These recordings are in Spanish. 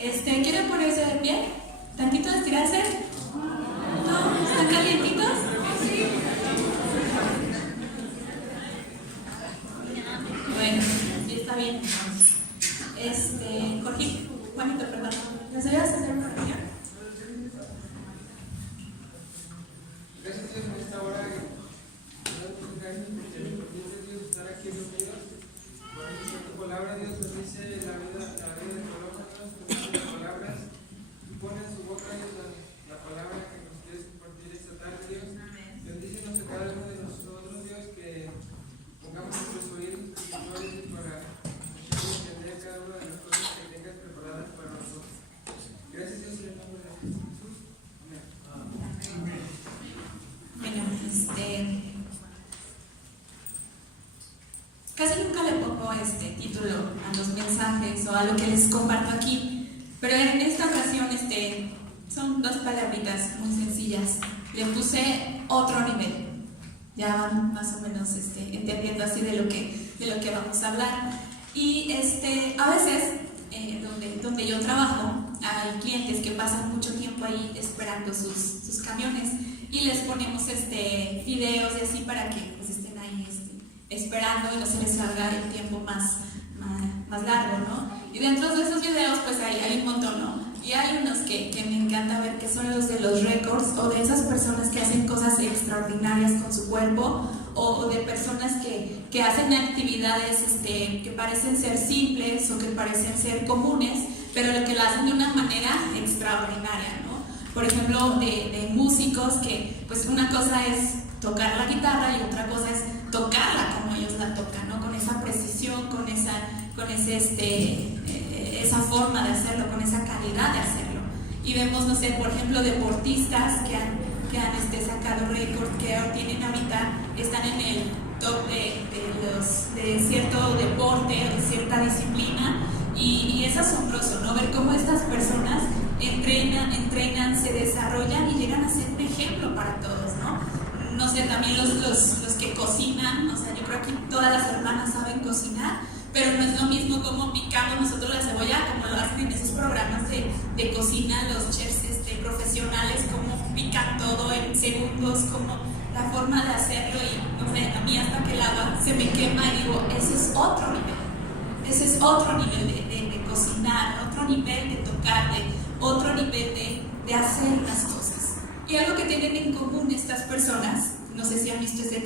¿Quieren ponerse de pie? ¿Tantito estirarse? ¿No? ¿Están calientitos? Bueno, sí está bien. Juanito, perdón. ¿Nos ayudas a hacer una reunión? Gracias Dios en esta hora. Gracias porque nos permite Dios estar aquí reunidos. Por tu palabra, Dios bendice la vida de Paloma, Dios bendice las palabras y pone en su boca, Dios, la palabra que nos quieres compartir esta tarde, Dios. Bendícenos a cada uno de nosotros, Dios, que pongamos nuestros oídos espirituales para entender cada una de las cosas que tengas preparadas para nosotros. Gracias Dios en el nombre de Jesús. Amén. Bueno, casi nunca le pongo título a los mensajes o a lo que les comparto aquí, pero en esta ocasión son dos palabritas muy sencillas. Le puse otro nivel. Ya van más o menos entendiendo así de lo que vamos a hablar. Y a veces donde yo trabajo hay clientes que pasan mucho tiempo ahí esperando sus camiones y les ponemos videos y así para que pues estén ahí esperando y no se les salga el tiempo más largo, ¿no? Y dentro de esos videos pues hay un montón, ¿no? Y hay unos que me encanta ver, que son los de los récords o de esas personas que hacen cosas extraordinarias con su cuerpo o de personas que hacen actividades que parecen ser simples o que parecen ser comunes, pero lo que lo hacen de una manera extraordinaria, ¿no? Por ejemplo, de músicos que pues una cosa es tocar la guitarra y otra cosa es tocarla como ellos la tocan, ¿no? Con esa precisión, con esa forma de hacerlo, con esa calidad de hacerlo. Y vemos, no sé, por ejemplo, deportistas que han sacado récords, que tienen ahorita, están en el top de cierto deporte o de cierta disciplina, y es asombroso, ¿no? Ver cómo estas personas entrenan, se desarrollan y llegan a ser un ejemplo para todos, ¿no? No sé, también los que cocinan, o sea, yo creo que todas las hermanas saben cocinar, pero no es lo mismo como picamos nosotros la cebolla, como lo hacen en esos programas de cocina, los chefs profesionales, como pican todo en segundos, como la forma de hacerlo, y no sé, a mí hasta que el agua se me quema y digo, ese es otro nivel de cocinar, otro nivel de tocar, otro nivel de hacer las cosas. Y algo que tienen en común estas personas, no sé si han visto ese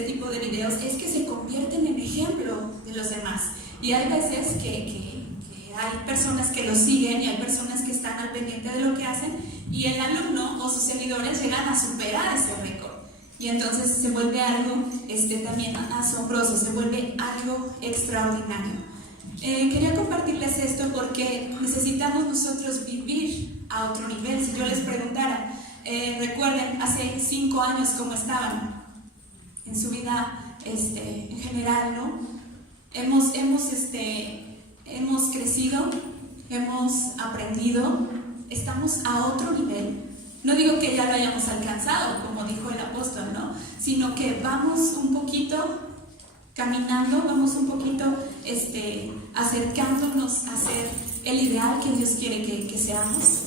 tipo de videos, es que se convierten en ejemplo de los demás. Y hay veces que hay personas que lo siguen y hay personas que están al pendiente de lo que hacen, y el alumno o sus seguidores llegan a superar ese récord. Y entonces se vuelve algo también asombroso, se vuelve algo extraordinario. Quería compartirles esto porque necesitamos nosotros vivir a otro nivel. Si yo les preguntara, recuerden hace 5 años cómo estaban en su vida en general, ¿no? Hemos crecido, hemos aprendido, estamos a otro nivel. No digo que ya lo hayamos alcanzado, como dijo el apóstol, ¿no? Sino que vamos un poquito caminando, vamos un poquito acercándonos a ser el ideal que Dios quiere que seamos.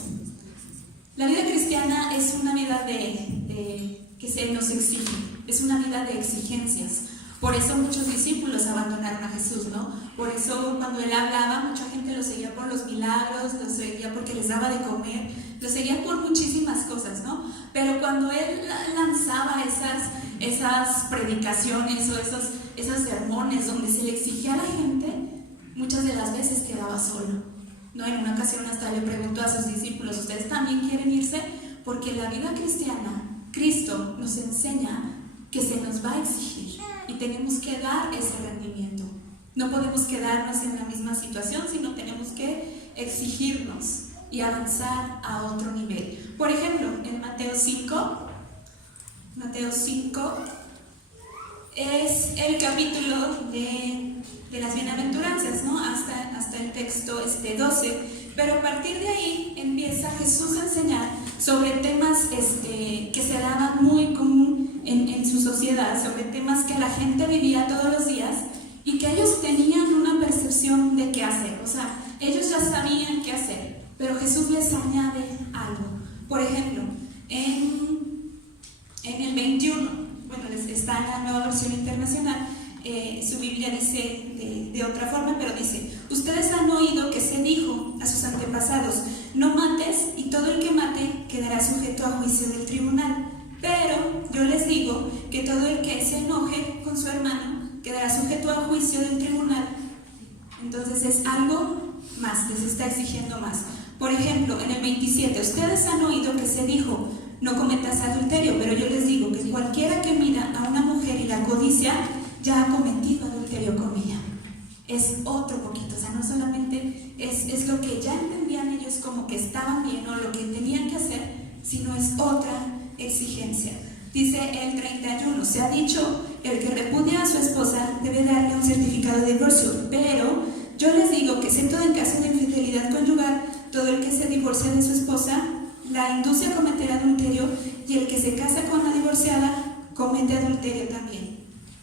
La vida cristiana es una vida que se nos exige, es una vida de exigencias. Por eso muchos discípulos abandonaron a Jesús, ¿no? Por eso cuando Él hablaba, mucha gente lo seguía por los milagros, lo seguía porque les daba de comer, lo seguía por muchísimas cosas, ¿no? Pero cuando Él lanzaba esas predicaciones o esos sermones donde se le exigía a la gente, muchas de las veces quedaba solo, ¿no? En una ocasión hasta le preguntó a sus discípulos, ¿ustedes también quieren irse? Porque la vida cristiana, Cristo nos enseña que se nos va a exigir y tenemos que dar ese rendimiento. No podemos quedarnos en la misma situación, sino tenemos que exigirnos y avanzar a otro nivel. Por ejemplo, en Mateo 5 es el capítulo de las bienaventuranzas, ¿no? Hasta el texto 12, pero a partir de ahí empieza Jesús a enseñar sobre temas que se daban muy común en su sociedad, sobre temas que la gente vivía todos los días y que ellos tenían una percepción de qué hacer, o sea, ellos ya sabían qué hacer. pero Jesús les añade algo. Por ejemplo, en el 21, bueno, está en la Nueva Versión Internacional, su Biblia dice de otra forma, pero dice: ustedes han oído que se dijo a sus antepasados, no mates, y todo el que mate quedará sujeto a juicio del tribunal. Pero yo les digo que todo el que se enoje con su hermano quedará sujeto a juicio del tribunal. Entonces es algo más, les está exigiendo más. Por ejemplo, en el 27, ustedes han oído que se dijo, no cometas adulterio, pero yo les digo que cualquiera que mira a una mujer y la codicia, ya ha cometido adulterio con ella. Es otro poquito, o sea, no solamente es lo que ya entendían ellos como que estaban bien o lo que tenían que hacer, sino es otra exigencia. Dice el 31, se ha dicho, el que repudia a su esposa debe darle un certificado de divorcio, pero yo les digo que excepto en caso de infidelidad conyugal, todo el que se divorcia de su esposa la induce a cometer adulterio, y el que se casa con la divorciada comete adulterio también.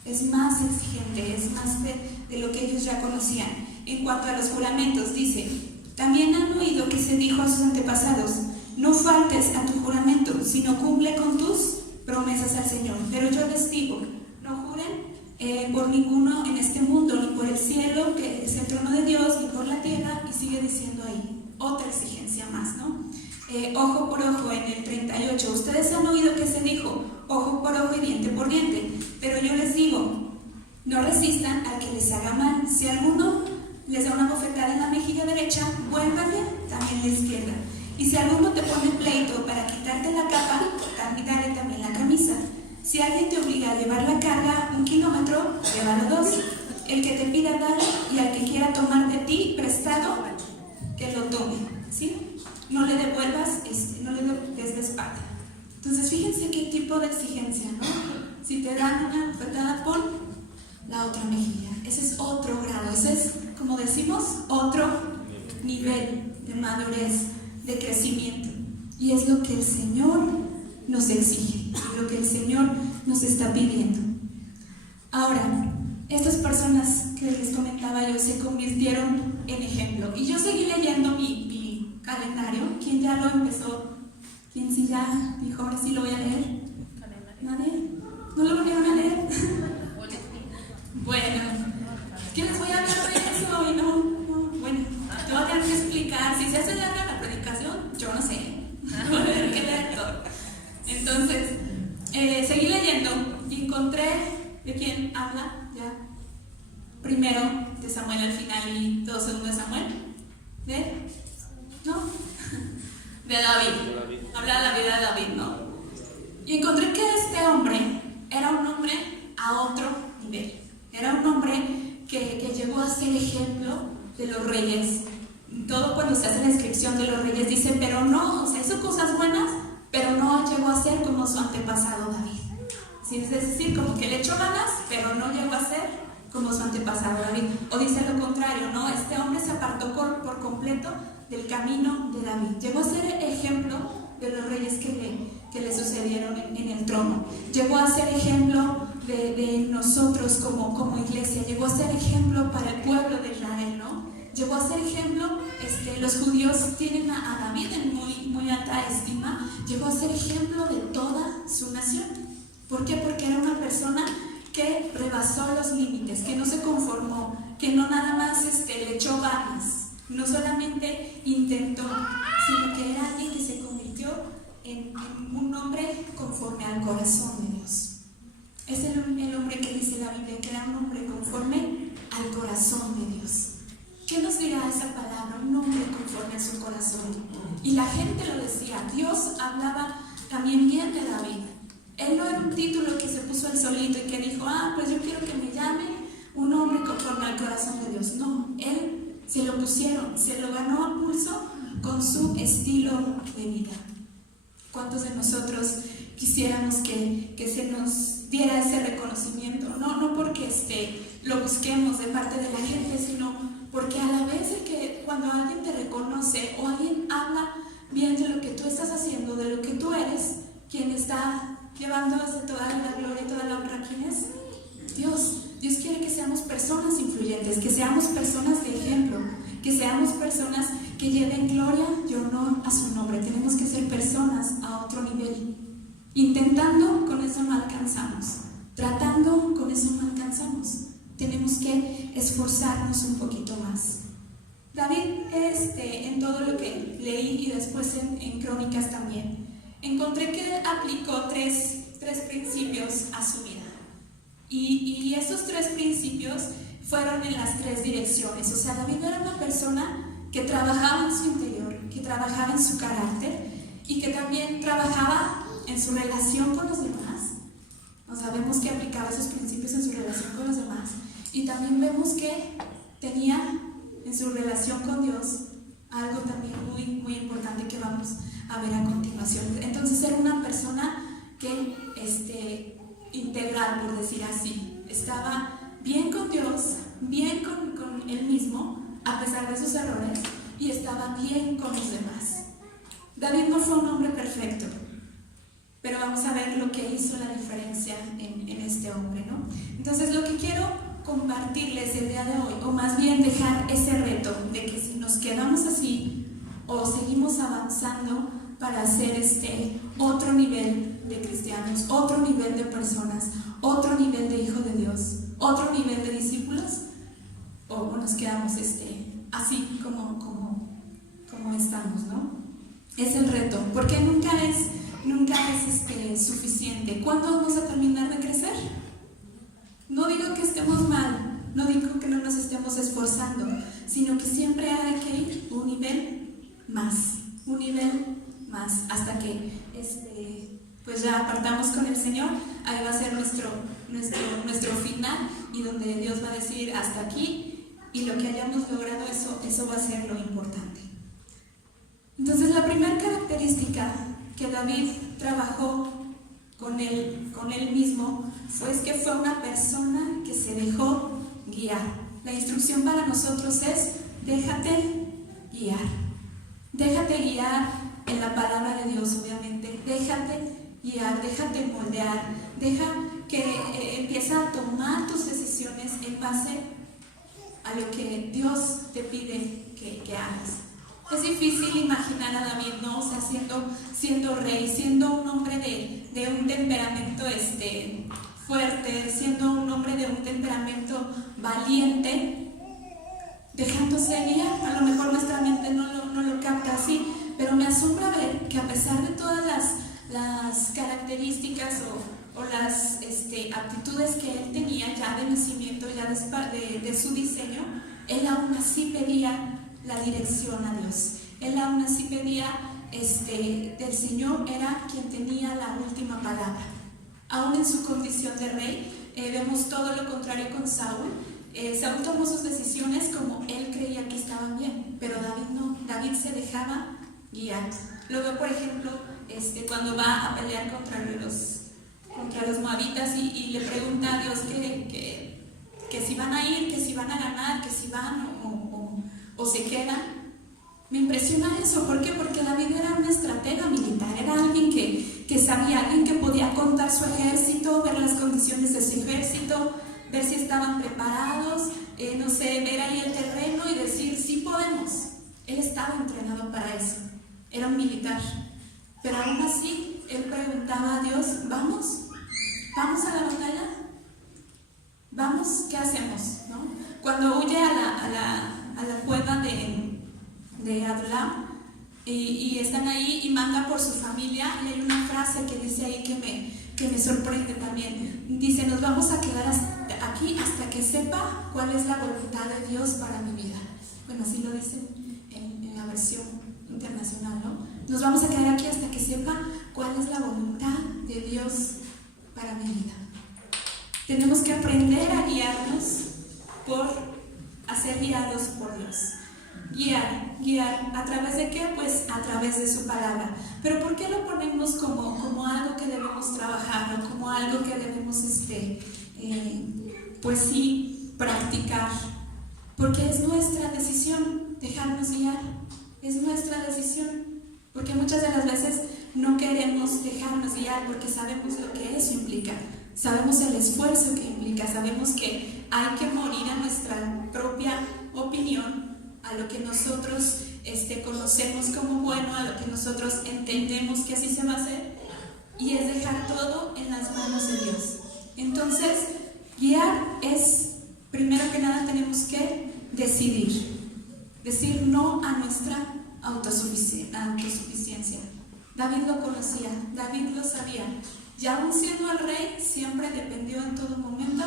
Es más exigente, es más de lo que ellos ya conocían. En cuanto a los juramentos, dice, también han oído que se dijo a sus antepasados, no faltes a tu juramento, sino cumple con tus promesas al Señor. Pero yo les digo, no juren por ninguno en este mundo, ni por el cielo, que es el trono de Dios, ni por la tierra, y sigue diciendo ahí, otra exigencia más, ¿no? Ojo por ojo, en el 38, ustedes han oído que se dijo, ojo por ojo y diente por diente, pero yo les digo, no resistan al que les haga mal. Si alguno les da una bofetada en la mejilla derecha, vuélvanle también la izquierda. Y si alguno te pone pleito para quitarte la capa, dale también la camisa. Si alguien te obliga a llevar la carga 1 kilómetro, llévalo 2. El que te pida, dale, y al que quiera tomar de ti prestado, que lo tome, ¿sí? No le devuelvas, no le des la espalda. Entonces, fíjense qué tipo de exigencia, ¿no? Si te dan una bofetada, pon la otra mejilla. Ese es otro grado, ese es, como decimos, otro nivel de madurez, de crecimiento. Y es lo que el Señor nos exige, lo que el Señor nos está pidiendo. Ahora, estas personas que les comentaba yo se convirtieron en ejemplo. Y yo seguí leyendo mi calendario. ¿Quién ya lo empezó? ¿Quién sí ya dijo, ahora sí lo voy a leer? ¿Nadie? ¿No lo volvieron a leer? Bueno, ¿qué les voy a hablar de eso? Y no, bueno, te voy a tener que explicar. Si se hace larga la predicación, yo no sé. Voy a tener que leer todo. Entonces, seguí leyendo y encontré de quién habla ya. Primero de Samuel al final y todo segundo de Samuel. ¿No? De David. Habla de la vida de David, ¿no? Y encontré que este hombre era un hombre a otro nivel. Era un hombre que llegó a ser ejemplo de los reyes. Todo cuando se hace la descripción de los reyes dice, pero no, o sea, hizo cosas buenas, pero no llegó a ser como su antepasado David. ¿Sí? Es decir, como que le echó ganas, pero no llegó a ser como su antepasado David. O dice lo contrario, ¿no? Este hombre se apartó por completo del camino de David. Llegó a ser ejemplo de los reyes que le sucedieron en el trono. Llegó a ser ejemplo de nosotros como iglesia. Llegó a ser ejemplo para el pueblo de Israel, ¿no? Llegó a ser ejemplo, los judíos tienen a David en muy alta estima. Llegó a ser ejemplo de toda su nación. ¿Por qué? Porque era una persona que rebasó los límites, que no se conformó, que no nada más le echó ganas, no solamente intentó, sino que era alguien que se convirtió en un hombre conforme al corazón de Dios. Es el hombre que dice la Biblia, que era un hombre conforme al corazón de Dios. ¿Qué nos dirá esa palabra? Un hombre conforme a su corazón. Y la gente lo decía, Dios hablaba también bien de David. Él no era un título que se puso él solito y que dijo, pues yo quiero que me llamen un hombre conforme al corazón de Dios. No, él se lo pusieron, se lo ganó a pulso con su estilo de vida. ¿Cuántos de nosotros quisiéramos que se nos diera ese reconocimiento? No porque lo busquemos de parte de la gente, sino porque a la vez de que cuando alguien te reconoce o alguien habla bien de lo que tú estás haciendo, de lo que tú eres, quien está llevándose toda la gloria y toda la honra, ¿quién es? Dios. Dios quiere que seamos personas influyentes, que seamos personas de ejemplo, que seamos personas que lleven gloria y honor a su nombre. Tenemos que ser personas a otro nivel. Intentando, con eso no alcanzamos. Tratando, con eso no alcanzamos. Tenemos que esforzarnos un poquito más. David, en todo lo que leí y después en Crónicas también, encontré que él aplicó tres principios a su vida. Y estos tres principios fueron en las tres direcciones. O sea, David era una persona que trabajaba en su interior, que trabajaba en su carácter y que también trabajaba en su relación con los demás. O sea, vemos que aplicaba esos principios en su relación con los demás. Y también vemos que tenía en su relación con Dios algo también muy, muy importante que vamos a ver a continuación. Entonces era una persona que integral, por decir así, estaba bien con Dios, bien con él mismo, a pesar de sus errores, y estaba bien con los demás. David no fue un hombre perfecto, pero vamos a ver lo que hizo la diferencia en este hombre, ¿no? Entonces lo que quiero compartirles el día de hoy, o más bien dejar ese reto de que si nos quedamos así o seguimos avanzando para hacer otro nivel de cristianos, otro nivel de personas, otro nivel de hijos de Dios, otro nivel de discípulos, o nos quedamos así como estamos, ¿no? Es el reto, porque nunca es suficiente. ¿Cuándo vamos a terminar de crecer? No digo que estemos mal, no digo que no nos estemos esforzando, sino que siempre hay que ir un nivel más, hasta que pues ya apartamos con el Señor. Ahí va a ser nuestro final, y donde Dios va a decir hasta aquí, y lo que hayamos logrado, eso va a ser lo importante. Entonces la primera característica que David trabajó con él mismo fue que fue una persona que se dejó guiar. La instrucción para nosotros es: déjate guiar. Déjate guiar en la palabra de Dios, obviamente. Déjate guiar, déjate moldear, deja que empieza a tomar tus decisiones en base a lo que Dios te pide que hagas. Es difícil imaginar a David, ¿no? O sea, siendo rey, siendo un hombre de un temperamento fuerte, siendo un hombre de un temperamento valiente, dejándose guiar. A lo mejor nuestra mente no lo capta así, pero me asombra ver que a pesar de todas las características o las aptitudes que él tenía ya de nacimiento, ya de su diseño, él aún así pedía la dirección a Dios. Él aún así pedía del Señor, era quien tenía la última palabra. Aún en su condición de rey, vemos todo lo contrario con Saúl. Saúl tomó sus decisiones como él creía que estaban bien, pero David no. David se dejaba guiar. Luego, por ejemplo, cuando va a pelear contra los moabitas y le pregunta a Dios que si van a ir, que si van a ganar, que si van o se quedan. Me impresiona eso. ¿Por qué? Porque David era un estratega militar, era alguien que sabía, alguien que podía contar su ejército, ver las condiciones de su ejército, ver si estaban preparados, ver ahí el terreno y decir, sí podemos. Él estaba entrenado para eso, era un militar. Pero aún así, él preguntaba a Dios, ¿vamos a la batalla? ¿Vamos? ¿Qué hacemos? ¿No? Cuando huye a la cueva de Adulam y están ahí y manda por su familia, y hay una frase que dice ahí que me sorprende también. Dice: nos vamos a quedar aquí hasta que sepa cuál es la voluntad de Dios para mi vida. Bueno, así lo dice en la versión internacional, ¿no? Nos vamos a quedar aquí hasta que sepa cuál es la voluntad de Dios para mi vida. Tenemos que aprender a guiarnos a ser guiados por Dios. Guiar, ¿a través de qué? Pues a través de su palabra. Pero ¿por qué lo ponemos como algo que debemos trabajar, o como algo que debemos pues sí, practicar? Porque es nuestra decisión dejarnos guiar, es nuestra decisión. Porque muchas de las veces no queremos dejarnos guiar porque sabemos lo que eso implica, sabemos el esfuerzo que implica, sabemos que hay que morir a nuestra propia opinión, a lo que nosotros conocemos como bueno, a lo que nosotros entendemos que así se va a hacer, y es dejar todo en las manos de Dios. Entonces, guiar es, primero que nada, tenemos que decir no a nuestra autosuficiencia. David lo conocía, David lo sabía, y aún siendo el rey, siempre dependió en todo momento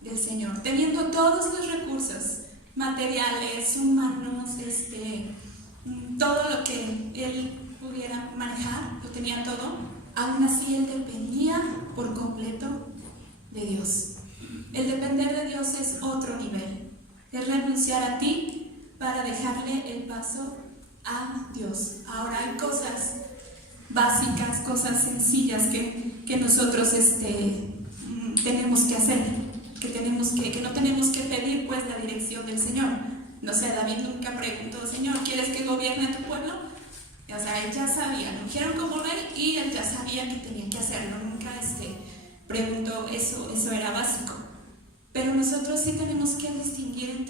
del Señor, teniendo todos los recursos materiales, humanos, todo lo que él pudiera manejar, lo tenía todo. Aún así él dependía por completo de Dios. El depender de Dios es otro nivel, es renunciar a ti para dejarle el paso a Dios. Ahora hay cosas básicas, cosas sencillas que nosotros tenemos que hacer, que no tenemos que pedir pues la dirección del Señor. No sé, David nunca preguntó: Señor, ¿quieres que gobierne tu pueblo? O sea, él ya sabía, lo quiero como rey y él ya sabía que tenía que hacerlo. Nunca preguntó eso era básico. Pero nosotros sí tenemos que distinguir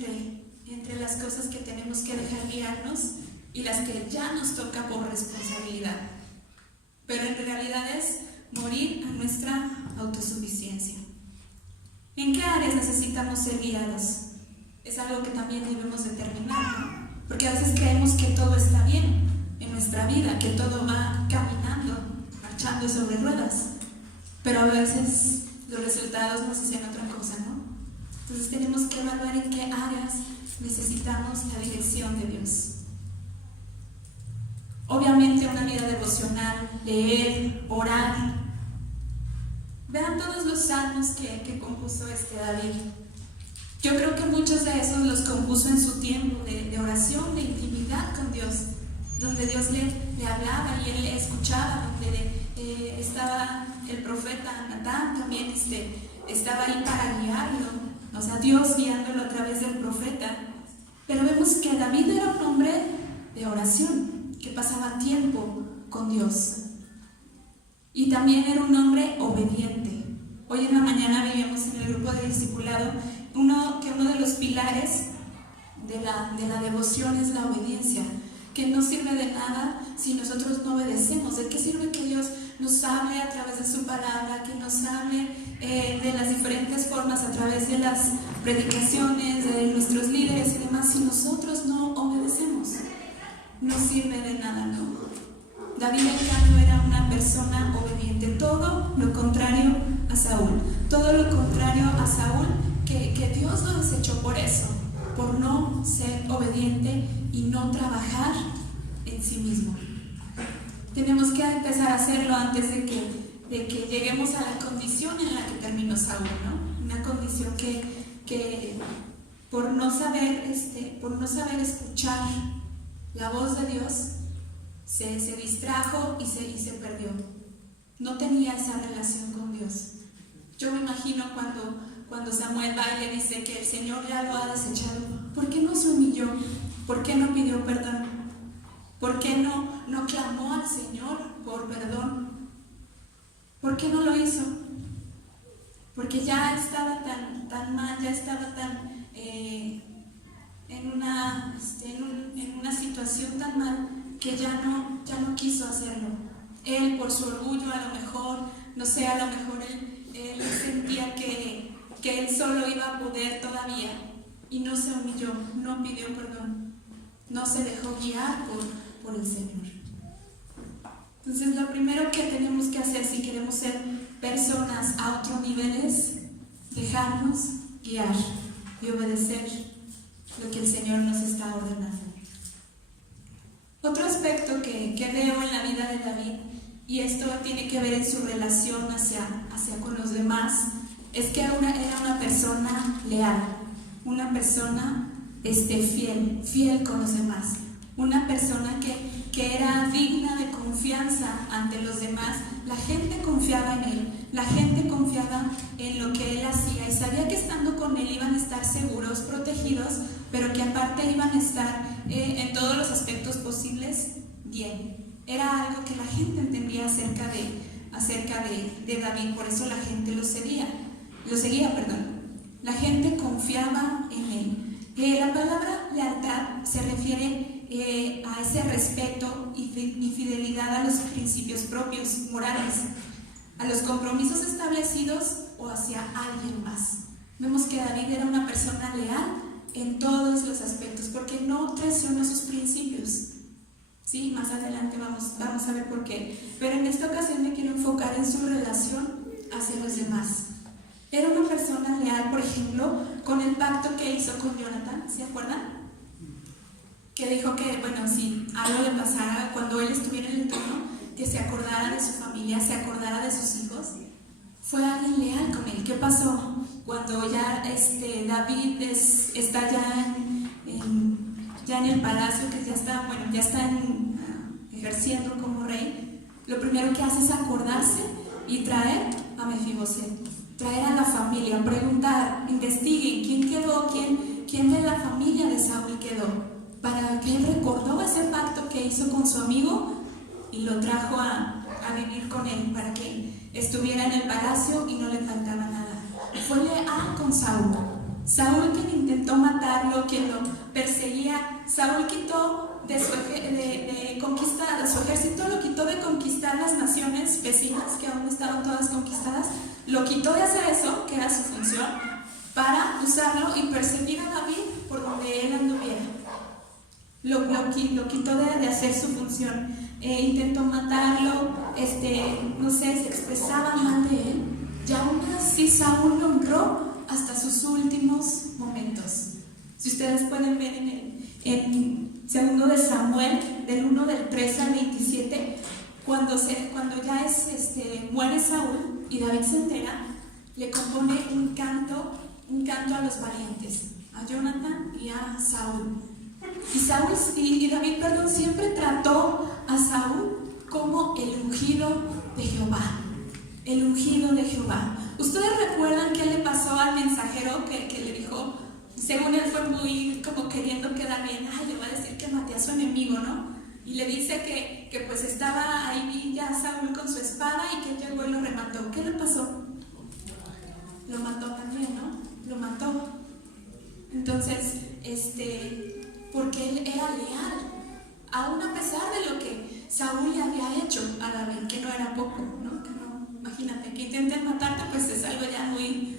entre las cosas que tenemos que dejar guiarnos y las que ya nos toca por responsabilidad. Pero en realidad es morir a nuestra autosuficiencia. ¿En qué áreas necesitamos ser guiados? Es algo que también debemos determinar, ¿no? Porque a veces creemos que todo está bien en nuestra vida, que todo va caminando, marchando sobre ruedas, pero a veces los resultados nos dicen otra cosa, ¿no? Entonces tenemos que evaluar en qué áreas necesitamos la dirección de Dios. Obviamente una vida devocional, leer, orar. Vean todos los salmos que compuso David. Yo creo que muchos de esos los compuso en su tiempo de oración, de intimidad con Dios, donde Dios le hablaba y él le escuchaba, donde estaba el profeta Natán también estaba ahí para guiarlo, o sea, Dios guiándolo a través del profeta. Pero vemos que David era un hombre de oración, que pasaba tiempo con Dios, y también era un hombre obediente. Hoy en la mañana vivíamos en el grupo de discipulado que uno de los pilares de la devoción es la obediencia, que no sirve de nada si nosotros no obedecemos. ¿De qué sirve que Dios nos hable a través de su palabra, que nos hable de las diferentes formas a través de las predicaciones de nuestros líderes y demás, si nosotros no obedecemos? No sirve de nada, ¿no? David, en cambio, era una persona obediente, todo lo contrario a Saúl, todo lo contrario a Saúl, que Dios lo desechó por eso, por no ser obediente y no trabajar en sí mismo. Tenemos que empezar a hacerlo antes de que lleguemos a la condición en la que terminó Saúl, ¿no? Una condición que por no saber escuchar la voz de Dios, se distrajo y se perdió. No tenía esa relación con Dios. Yo me imagino cuando Samuel va y le dice que el Señor ya lo ha desechado, ¿por qué no se humilló? ¿Por qué no pidió perdón? ¿Por qué no clamó al Señor por perdón? ¿Por qué no lo hizo? Porque ya estaba tan mal, ya estaba tan en una situación tan mal que ya no quiso hacerlo. Él, por su orgullo, a lo mejor, no sé, a lo mejor él sentía que él solo iba a poder todavía, y no se humilló, no pidió perdón, no se dejó guiar por el Señor. Entonces, lo primero que tenemos que hacer si queremos ser personas a otro nivel es dejarnos guiar y obedecer lo que el Señor nos está ordenando. Otro aspecto que veo en la vida de David, y esto tiene que ver en su relación hacia con los demás, es que era una persona leal, una persona fiel con los demás, una persona que era digna de confianza ante los demás. La gente confiaba en él, la gente confiaba en lo que él hacía y sabía que estando con él iban a estar seguros, protegidos, pero que aparte iban a estar en todos los aspectos posibles bien. Era algo que la gente entendía acerca de David, por eso la gente lo seguía. La gente confiaba en él. La palabra lealtad se refiere a ese respeto y fidelidad a los principios propios, morales, a los compromisos establecidos o hacia alguien más. Vemos que David era una persona leal en todos los aspectos, porque no traicionó sus principios. Sí, más adelante vamos a ver por qué. Pero en esta ocasión me quiero enfocar en su relación hacia los demás. Era una persona leal, por ejemplo, con el pacto que hizo con Jonathan, ¿se acuerdan? Que dijo que, bueno, si algo le pasara cuando él estuviera en el trono, que se acordara de su familia, se acordara de sus hijos. Fue alguien leal con él. ¿Qué pasó? Cuando ya David está ya en el palacio, que ya está ejerciendo como rey, lo primero que hace es acordarse y traer a Mefiboset, traer a la familia, preguntar, investiguen quién quedó, quién de la familia de Saúl quedó, para que él recordó ese pacto que hizo con su amigo y lo trajo a vivir con él, para que estuviera en el palacio y no le faltaba nada. Fue leal con Saúl. Saúl, quien intentó matarlo, quien lo perseguía, Saúl quitó de conquistar a su ejército, lo quitó de conquistar las naciones vecinas que aún estaban todas conquistadas, lo quitó de hacer eso, que era su función, para usarlo y perseguir a David por donde él anduviera. Lo quitó de hacer su función. Intentó matarlo, se expresaba mal de él, y aún así Saúl lo honró hasta sus últimos momentos. Si ustedes pueden ver en 2 de Samuel, del 1 del 13 al 27, cuando ya muere Saúl y David se entera, le compone un canto a los valientes, a Jonathan y a Saúl. Y David siempre trató a Saúl como el ungido de Jehová. El ungido de Jehová. ¿Ustedes recuerdan qué le pasó al mensajero que le dijo, según él fue muy como queriendo quedar bien, le va a decir que maté a su enemigo, ¿no? Y le dice que pues estaba ahí ya Saúl con su espada y que llegó y lo remató. ¿Qué le pasó? Lo mató también, ¿no? Lo mató. Entonces, porque él era leal, aún a pesar de lo que Saúl le había hecho a David, que no era poco, ¿no? Imagínate, que intenten matarte, pues es algo ya muy,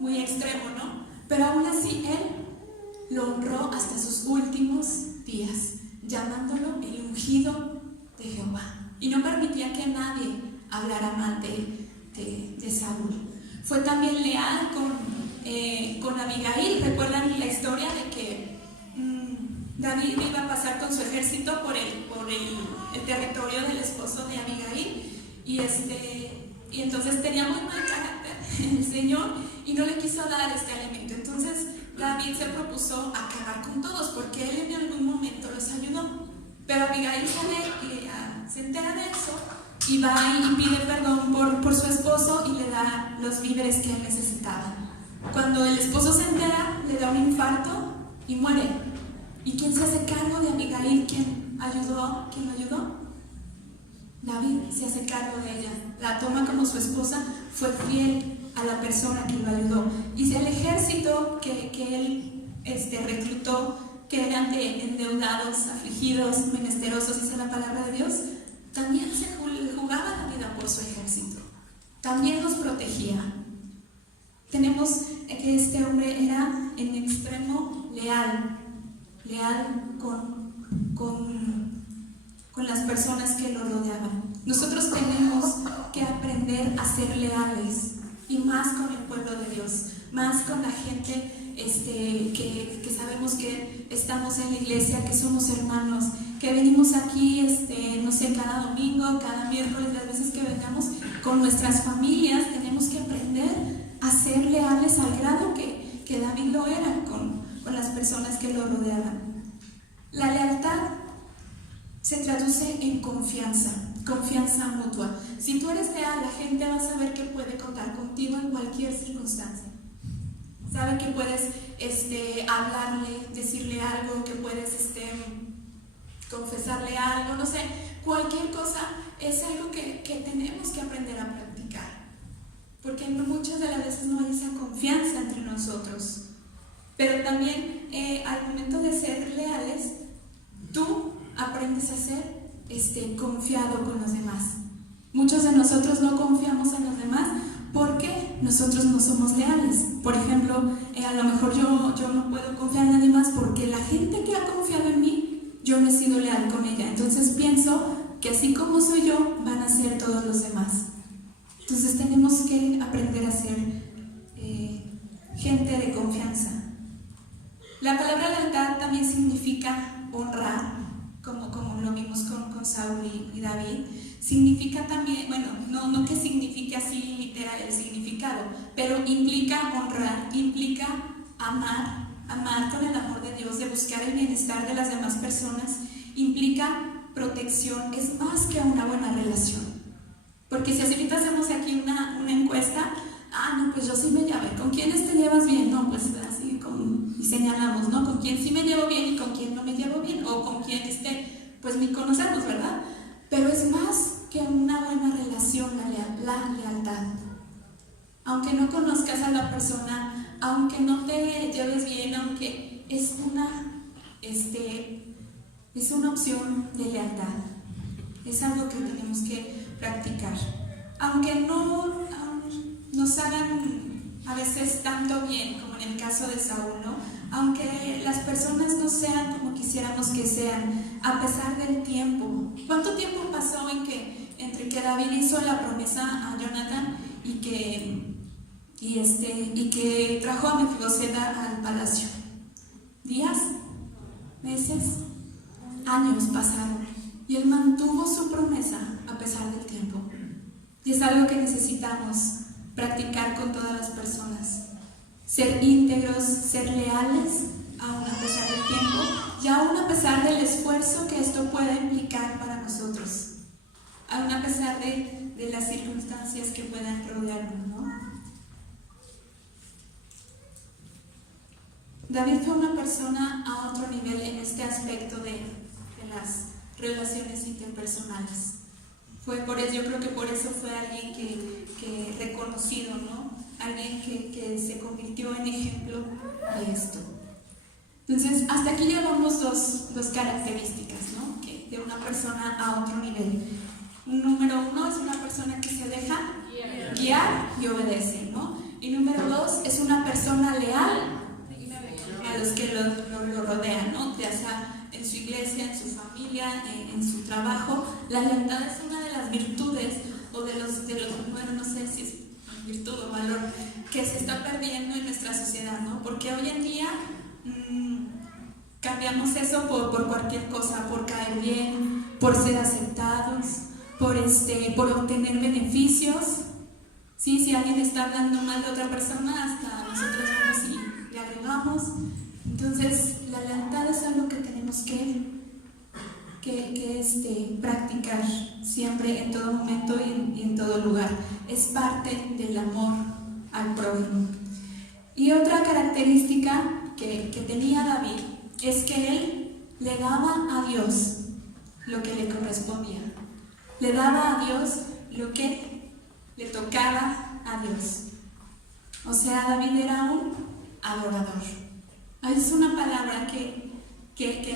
muy extremo, ¿no? Pero aún así él lo honró hasta sus últimos días, llamándolo el ungido de Jehová. Y no permitía que nadie hablara mal de Saúl. Fue también leal con Abigail. ¿Recuerdan la historia de que David iba a pasar con su ejército por el territorio del esposo de Abigail? Y entonces tenía muy mal carácter el Señor y no le quiso dar este alimento. Entonces David se propuso acabar con todos, porque él en algún momento los ayudó. Pero Abigail se entera de eso y va y pide perdón por su esposo y le da los víveres que él necesitaba. Cuando el esposo se entera, le da un infarto y muere. ¿Y quién se hace cargo de Abigail? ¿Quién lo ayudó? David se hace cargo de ella, la toma como su esposa, fue fiel a la persona que lo ayudó. Y el ejército que él reclutó, que eran de endeudados, afligidos, menesterosos, dice la palabra de Dios, también se jugaba la vida por su ejército, también los protegía. Tenemos que este hombre era en extremo leal con las personas que lo rodeaban. Nosotros tenemos que aprender a ser leales, y más con el pueblo de Dios, más con la gente que sabemos que estamos en la iglesia, que somos hermanos, que venimos aquí, cada domingo, cada miércoles, las veces que vengamos con nuestras familias. Tenemos que aprender a ser leales al grado que David lo era con las personas que lo rodeaban. La lealtad se traduce en confianza mutua. Si tú eres leal, la gente va a saber que puede contar contigo en cualquier circunstancia. Sabe que puedes hablarle, decirle algo, que puedes confesarle algo, no sé, cualquier cosa. Es algo que tenemos que aprender a practicar, porque muchas de las veces no hay esa confianza entre nosotros. Pero también al momento de ser leales, tú aprendes a ser confiado con los demás. Muchos de nosotros no confiamos en los demás porque nosotros no somos leales. Por ejemplo, a lo mejor yo no puedo confiar en nadie más porque la gente que ha confiado en mí, yo no he sido leal con ella. Entonces pienso que así como soy yo, van a ser todos los demás. Entonces tenemos que aprender a ser gente de confianza. La palabra lealtad también significa honrar, como lo vimos con Saúl y David. Significa también, bueno, no que signifique así literal el significado, pero implica honrar, implica amar con el amor de Dios, de buscar el bienestar de las demás personas, implica protección, es más que una buena relación. Porque si ahorita hacemos aquí una encuesta, no, pues yo sí me llevo, ¿con quiénes te llevas bien? No, pues así y señalamos, ¿no? ¿Con quién sí me llevo bien y con quién no me llevo bien? O con quién pues ni conocemos, ¿verdad? Pero es más que una buena relación la lealtad. Aunque no conozcas a la persona, aunque no te lleves bien, aunque es una opción de lealtad. Es algo que tenemos que practicar. Aunque no nos hagan a veces tanto bien, como en el caso de Saúl, ¿no? Aunque las personas no sean como quisiéramos que sean, a pesar del tiempo. ¿Cuánto tiempo pasó entre que David hizo la promesa a Jonathan y que trajo a Mefiboset al palacio? ¿Días? ¿Meses? Años pasaron. Y él mantuvo su promesa a pesar del tiempo. Y es algo que necesitamos practicar con todas las personas. Ser íntegros, ser leales, aún a pesar del tiempo y aún a pesar del esfuerzo que esto pueda implicar para nosotros. Aún a pesar de las circunstancias que puedan rodearnos, ¿no? David fue una persona a otro nivel en este aspecto de las relaciones interpersonales. Yo creo que por eso fue alguien que reconocido, ¿no? Alguien que se convirtió en ejemplo de esto. Entonces, hasta aquí llevamos dos características, ¿no? De una persona a otro nivel. Número 1 es una persona que se deja guiar y obedece, ¿no? Y número 2 es una persona leal a los que lo rodean, ¿no? Ya sea en su iglesia, en su familia, en su trabajo. La lealtad es una de las virtudes o de los bueno, no sé si es virtud o valor que se está perdiendo en nuestra sociedad, ¿no? Porque hoy en día cambiamos eso por cualquier cosa, por caer bien, por ser aceptados, por obtener beneficios. ¿Sí? Si alguien está hablando mal de otra persona, hasta nosotros vamos y le agregamos. Entonces, la lealtad es algo que tenemos que practicar siempre, en todo momento y en todo lugar. Es parte del amor al prójimo. Y otra característica que tenía David es que él le daba a Dios lo que le correspondía. Le daba a Dios lo que le tocaba a Dios. O sea, David era un adorador. Es una palabra que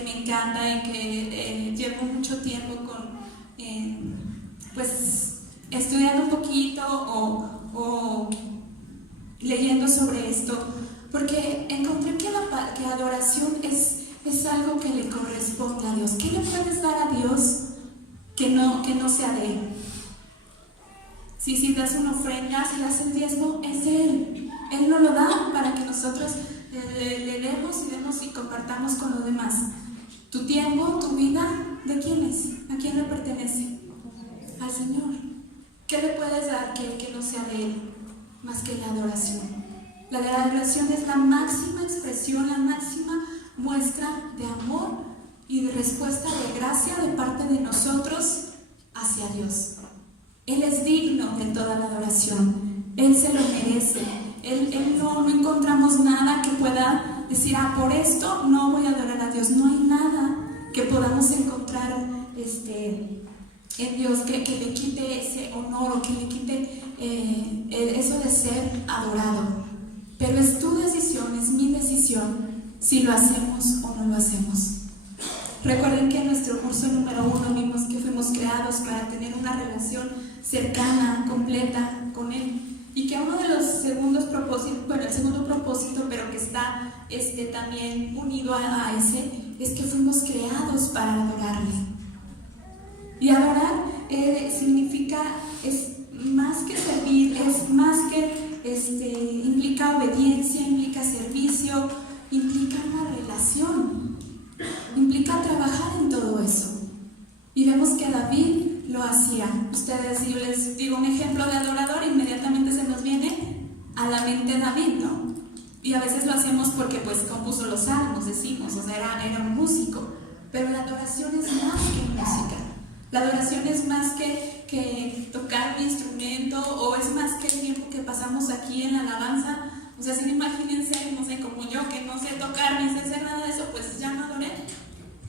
me encanta y que llevo mucho tiempo estudiando un poquito o leyendo sobre esto, porque encontré que adoración es algo que le corresponde a Dios. ¿Qué le puedes dar a Dios que no sea de Él? Si das una ofrenda, si das el diezmo, es de Él. Él nos lo da para que nosotros le demos y compartamos con los demás. Tu tiempo, tu vida, ¿de quién es? ¿A quién le pertenece? Al Señor. ¿Qué le puedes dar que no sea de Él? Más que la adoración. La adoración es la máxima expresión, la máxima muestra de amor y de respuesta de gracia de parte de nosotros hacia Dios. Él es digno de toda la adoración. Él se lo merece. Él no encontramos nada que pueda decir, por esto no voy a adorar a Dios. No hay nada que podamos encontrar en Dios que le quite ese honor o que le quite eso de ser adorado. Pero es tu decisión, es mi decisión, si lo hacemos o no lo hacemos. Recuerden que en nuestro curso número 1 vimos que fuimos creados para tener una relación cercana, completa con Él. Y que uno de los segundos propósitos, bueno, el segundo propósito, pero que está también unido a ese, es que fuimos creados para adorarle. Y adorar significa, es más que servir, es más que implica obediencia, implica servicio, implica una relación, implica trabajar en todo eso. Y vemos que David lo hacía. Ustedes, yo les digo un ejemplo de adorador, inmediatamente se nos viene a la mente David, ¿no? Y a veces lo hacemos porque pues compuso los salmos, decimos, o sea, era un músico. Pero la adoración es más que música. La adoración es más que tocar un instrumento, o es más que el tiempo que pasamos aquí en la alabanza. O sea, si imagínense, no sé, como yo, que no sé tocar ni sé hacer nada de eso, pues ya no adoré.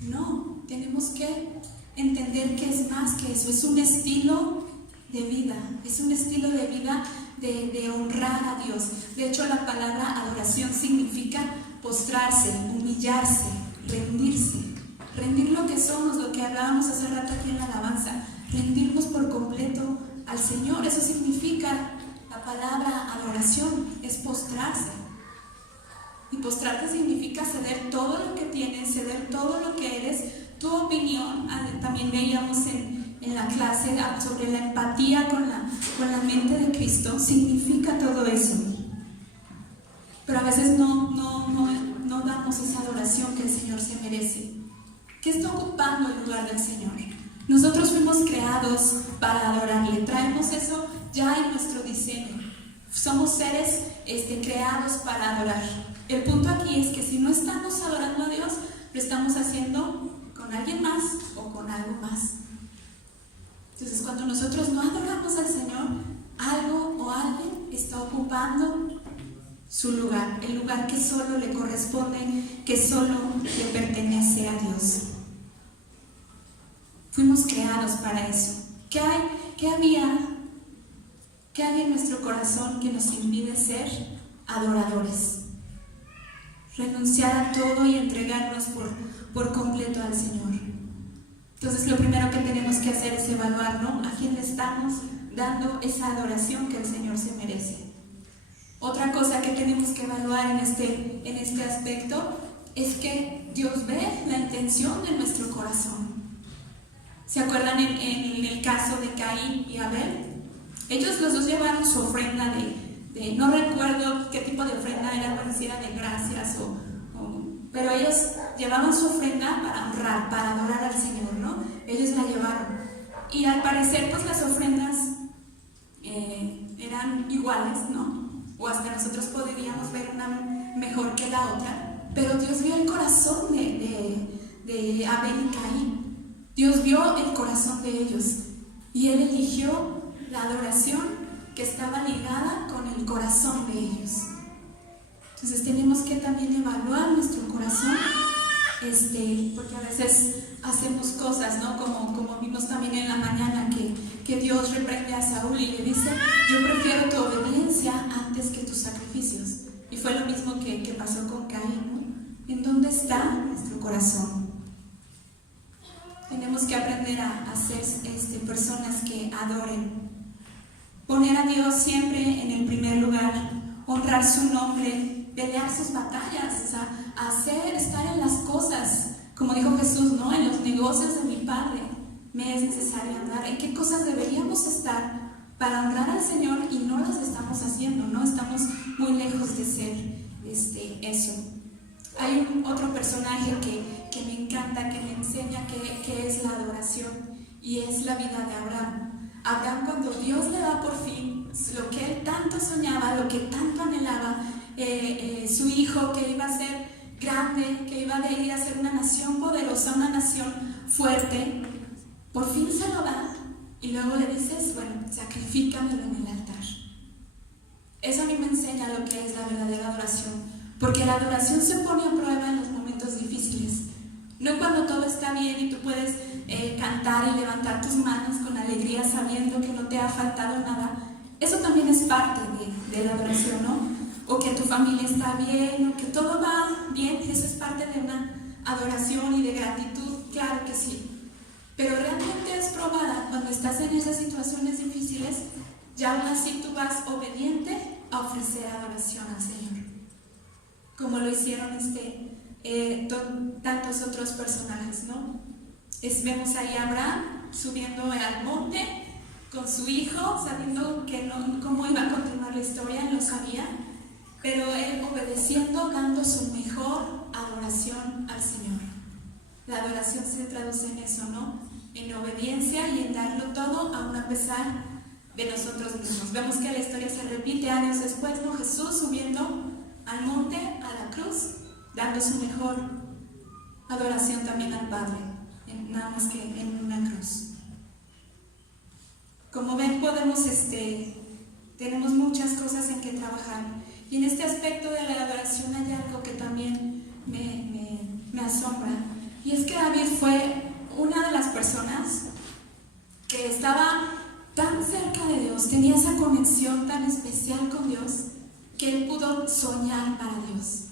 No, tenemos que entender que es más que eso, es un estilo de vida, es un estilo de vida de honrar a Dios. De hecho, la palabra adoración significa postrarse, humillarse, rendir lo que somos, lo que hablábamos hace rato aquí en la alabanza, rendirnos por completo al Señor. Eso significa la palabra adoración, es postrarse. Y postrarte significa ceder todo lo que tienes, ceder todo lo que eres. Tu opinión, también veíamos en la clase sobre la empatía con la mente de Cristo, significa todo eso. Pero a veces no damos esa adoración que el Señor se merece. ¿Qué está ocupando el lugar del Señor? Nosotros fuimos creados para adorarle, traemos eso ya en nuestro diseño. Somos seres creados para adorar. El punto aquí es que si no estamos adorando a Dios, lo estamos haciendo con alguien más o con algo más. Entonces, cuando nosotros no adoramos al Señor, algo o alguien está ocupando su lugar, el lugar que solo le corresponde, que solo le pertenece a Dios. Fuimos creados para eso. ¿Qué había en nuestro corazón que nos impide ser adoradores? Renunciar a todo y entregarnos por completo al Señor. Entonces, lo primero que tenemos que hacer es evaluar, ¿no?, a quién le estamos dando esa adoración que el Señor se merece. Otra cosa que tenemos que evaluar en este aspecto es que Dios ve la intención de nuestro corazón. ¿Se acuerdan en el caso de Caín y Abel? Ellos los dos llevaron su ofrenda no recuerdo qué tipo de ofrenda era, bueno, si era de gracias pero ellos llevaban su ofrenda para honrar, para adorar al Señor, ¿no? Ellos la llevaron. Y al parecer, pues las ofrendas eran iguales, ¿no? O hasta nosotros podríamos ver una mejor que la otra. Pero Dios vio el corazón de Abel y Caín. Dios vio el corazón de ellos. Y Él eligió la adoración que estaba ligada con el corazón de ellos. Entonces tenemos que también evaluar nuestro corazón, porque a veces hacemos cosas, ¿no? Como vimos también en la mañana, que Dios reprende a Saúl y le dice: yo prefiero tu obediencia antes que tus sacrificios. Y fue lo mismo que pasó con Caín, ¿no? ¿En dónde está nuestro corazón? Tenemos que aprender a ser personas que adoren. Poner a Dios siempre en el primer lugar, honrar su nombre, pelear sus batallas, o sea, estar en las cosas, como dijo Jesús, ¿no? En los negocios de mi Padre me es necesario andar. ¿En qué cosas deberíamos estar para honrar al Señor y no las estamos haciendo, ¿no? Estamos muy lejos de ser eso. Hay otro personaje que me encanta, que me enseña qué es la adoración, y es la vida de Abraham. Abraham, cuando Dios le da por fin lo que él tanto soñaba, lo que tanto anhelaba, su hijo que iba a ser grande, que iba a ir a ser una nación poderosa, una nación fuerte, por fin se lo da, y luego le dices: bueno, sacrifícamelo en el altar. Eso a mí me enseña lo que es la verdadera adoración, porque la adoración se pone a prueba en los momentos difíciles. No cuando todo está bien y tú puedes cantar y levantar tus manos con alegría sabiendo que no te ha faltado nada. Eso también es parte de la adoración, ¿no? o que tu familia está bien, o que todo va bien, y eso es parte de una adoración y de gratitud, claro que sí. Pero realmente es probada cuando estás en esas situaciones difíciles, y aún así tú vas obediente a ofrecer adoración al Señor, como lo hicieron tantos otros personajes, ¿no? Vemos ahí a Abraham subiendo al monte con su hijo, sabiendo que cómo iba a continuar la historia, él lo sabía, pero él obedeciendo, dando su mejor adoración al Señor. La adoración se traduce en eso, ¿no? En obediencia y en darlo todo, aun a pesar de nosotros mismos. Vemos que la historia se repite años después, ¿no? Jesús subiendo al monte, a la cruz, dando su mejor adoración también al Padre, nada más que en una cruz. Como ven, tenemos muchas cosas en que trabajar. Y en este aspecto de la adoración hay algo que también me asombra. Y es que David fue una de las personas que estaba tan cerca de Dios, tenía esa conexión tan especial con Dios, que él pudo soñar para Dios.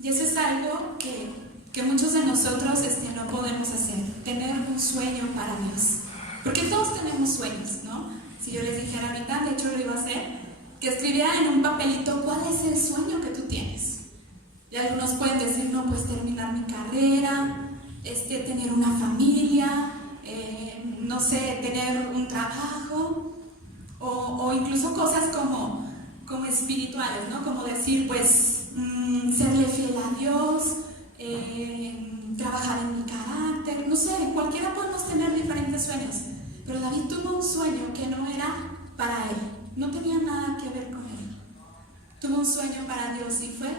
Y eso es algo que muchos de nosotros no podemos hacer, tener un sueño para Dios. Porque todos tenemos sueños, ¿no? Si yo les dijera ahorita, de hecho lo iba a hacer, que escribiera en un papelito cuál es el sueño que tú tienes. Y algunos pueden decir, no, pues terminar mi carrera, tener una familia, no sé, tener un trabajo, o incluso cosas como espirituales, ¿no? Como decir, pues, serle fiel a Dios, trabajar en mi carácter, no sé, cualquiera podemos tener diferentes sueños, pero David tuvo un sueño que no era para él, no tenía nada que ver con él. Tuvo un sueño para Dios y fue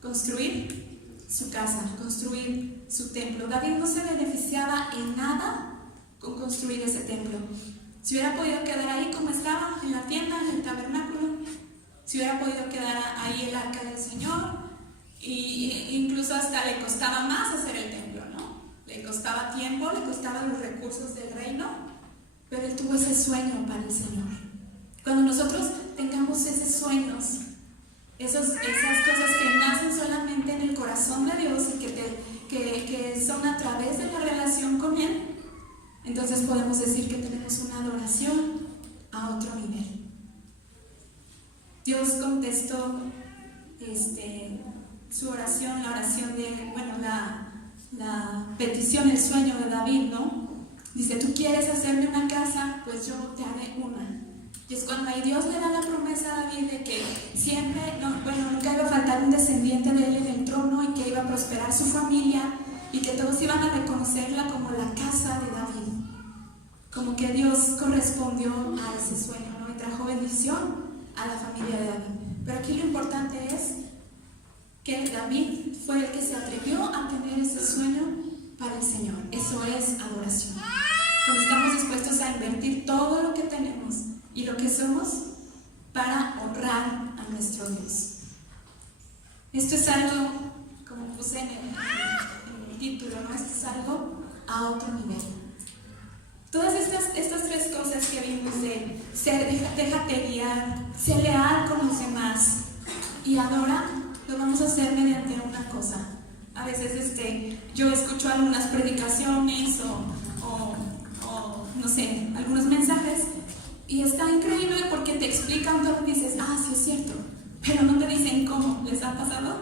construir su casa, construir su templo. David no se beneficiaba en nada con construir ese templo. Si hubiera podido quedar ahí como estaba, en la tienda, en el tabernáculo, si hubiera podido quedar ahí el arca del Señor, y incluso hasta le costaba más hacer el templo, ¿no? Le costaba tiempo, le costaban los recursos del reino, pero él tuvo ese sueño para el Señor. Cuando nosotros tengamos esos sueños, esas cosas que nacen solamente en el corazón de Dios y que son a través de la relación con Él, entonces podemos decir que tenemos una adoración a otro nivel. Dios contestó su oración, la oración la petición, el sueño de David, ¿no? Dice, ¿tú quieres hacerme una casa? Pues yo te haré una. Y es cuando ahí Dios le da la promesa a David de que siempre, nunca iba a faltar un descendiente de él en el trono y que iba a prosperar su familia y que todos iban a reconocerla como la casa de David. Como que Dios correspondió a ese sueño, ¿no? Y trajo bendición a la familia de David. Pero aquí lo importante es que David fue el que se atrevió a tener ese sueño para el Señor. Eso es adoración. Cuando estamos dispuestos a invertir todo lo que tenemos y lo que somos para honrar a nuestro Dios. Esto es algo, como puse en el título, ¿no? Esto es algo a otro nivel. Todas estas tres cosas que vimos de déjate guiar, ser leal con los demás y adora, lo vamos a hacer mediante una cosa. A veces yo escucho algunas predicaciones o no sé, algunos mensajes y está increíble porque te explican todo y dices, sí es cierto, pero no te dicen cómo. ¿Les ha pasado?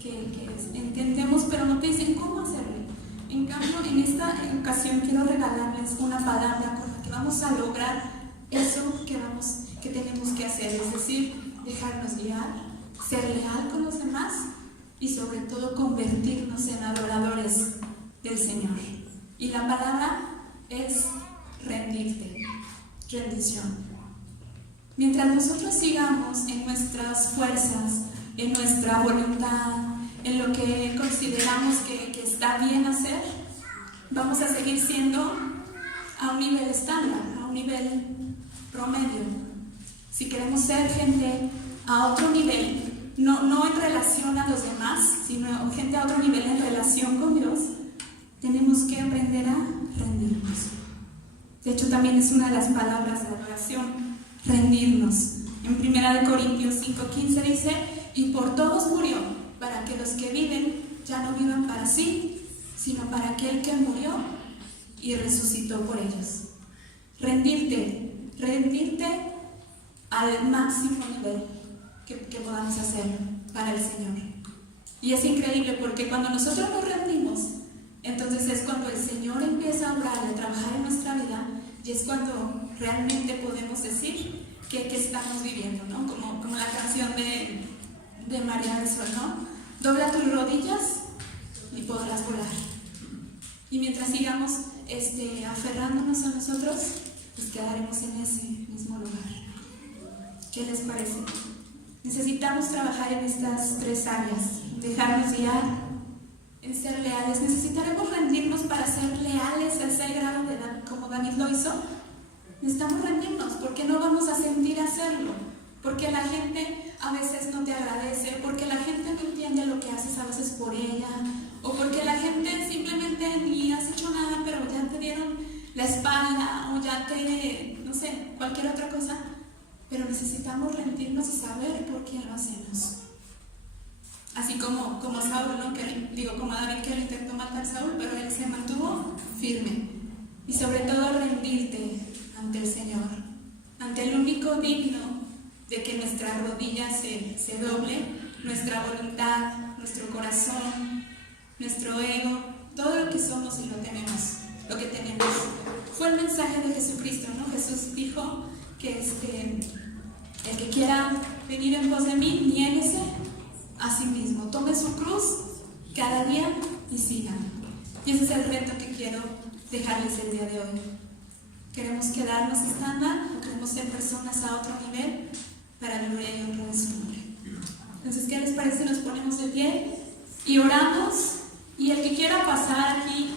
Que entendemos, pero no te dicen cómo hacerlo. En cambio, en esta ocasión quiero regalarles una palabra con la que vamos a lograr eso que tenemos que hacer, es decir, dejarnos guiar, ser leal con los demás y sobre todo convertirnos en adoradores del Señor. Y la palabra es rendirte, rendición. Mientras nosotros sigamos en nuestras fuerzas, en nuestra voluntad, en lo que consideramos que está bien hacer, vamos a seguir siendo a un nivel estándar, a un nivel promedio. Si queremos ser gente a otro nivel, no en relación a los demás, sino gente a otro nivel en relación con Dios, tenemos que aprender a rendirnos. De hecho, también es una de las palabras de adoración, rendirnos. En 1 Corintios 5:15 dice: y por todos murió, para que los que viven ya no vivan para sí, sino para aquel que murió y resucitó por ellos. Rendirte al máximo nivel que podamos hacer para el Señor. Y es increíble porque cuando nosotros nos rendimos, entonces es cuando el Señor empieza a obrar y a trabajar en nuestra vida, y es cuando realmente podemos decir que estamos viviendo, ¿no? Como la canción de María del Sol, ¿no? Dobla tus rodillas y podrás volar. Y mientras sigamos aferrándonos a nosotros, pues quedaremos en ese mismo lugar. ¿Qué les parece? Necesitamos trabajar en estas 3 áreas: dejarnos guiar, en ser leales. Necesitaremos rendirnos para ser leales a ese grado de edad, como David lo hizo. Necesitamos rendirnos porque no vamos a sentir hacerlo, porque la gente a veces no te agradece, porque la gente no entiende lo que haces a veces por ella, o porque la gente simplemente ni has hecho nada, pero ya te dieron la espalda, o ya no sé, cualquier otra cosa. Pero necesitamos rendirnos y saber por qué lo hacemos. Así como Saúl, ¿no? Como David, que lo intentó matar a Saúl, pero él se mantuvo firme. Y sobre todo rendirte ante el Señor, ante el único digno de que nuestra rodilla se doble, nuestra voluntad, nuestro corazón, nuestro ego, todo lo que somos y lo que tenemos. Fue el mensaje de Jesucristo, ¿no? Jesús dijo que el que quiera venir en pos de mí, niéguese a sí mismo, tome su cruz cada día y siga. Y ese es el reto que quiero dejarles el día de hoy. Queremos quedarnos estándar, o queremos ser personas a otro nivel para la gloria y honra de su nombre. Entonces, ¿qué les parece? Nos ponemos de pie y oramos, y el que quiera pasar aquí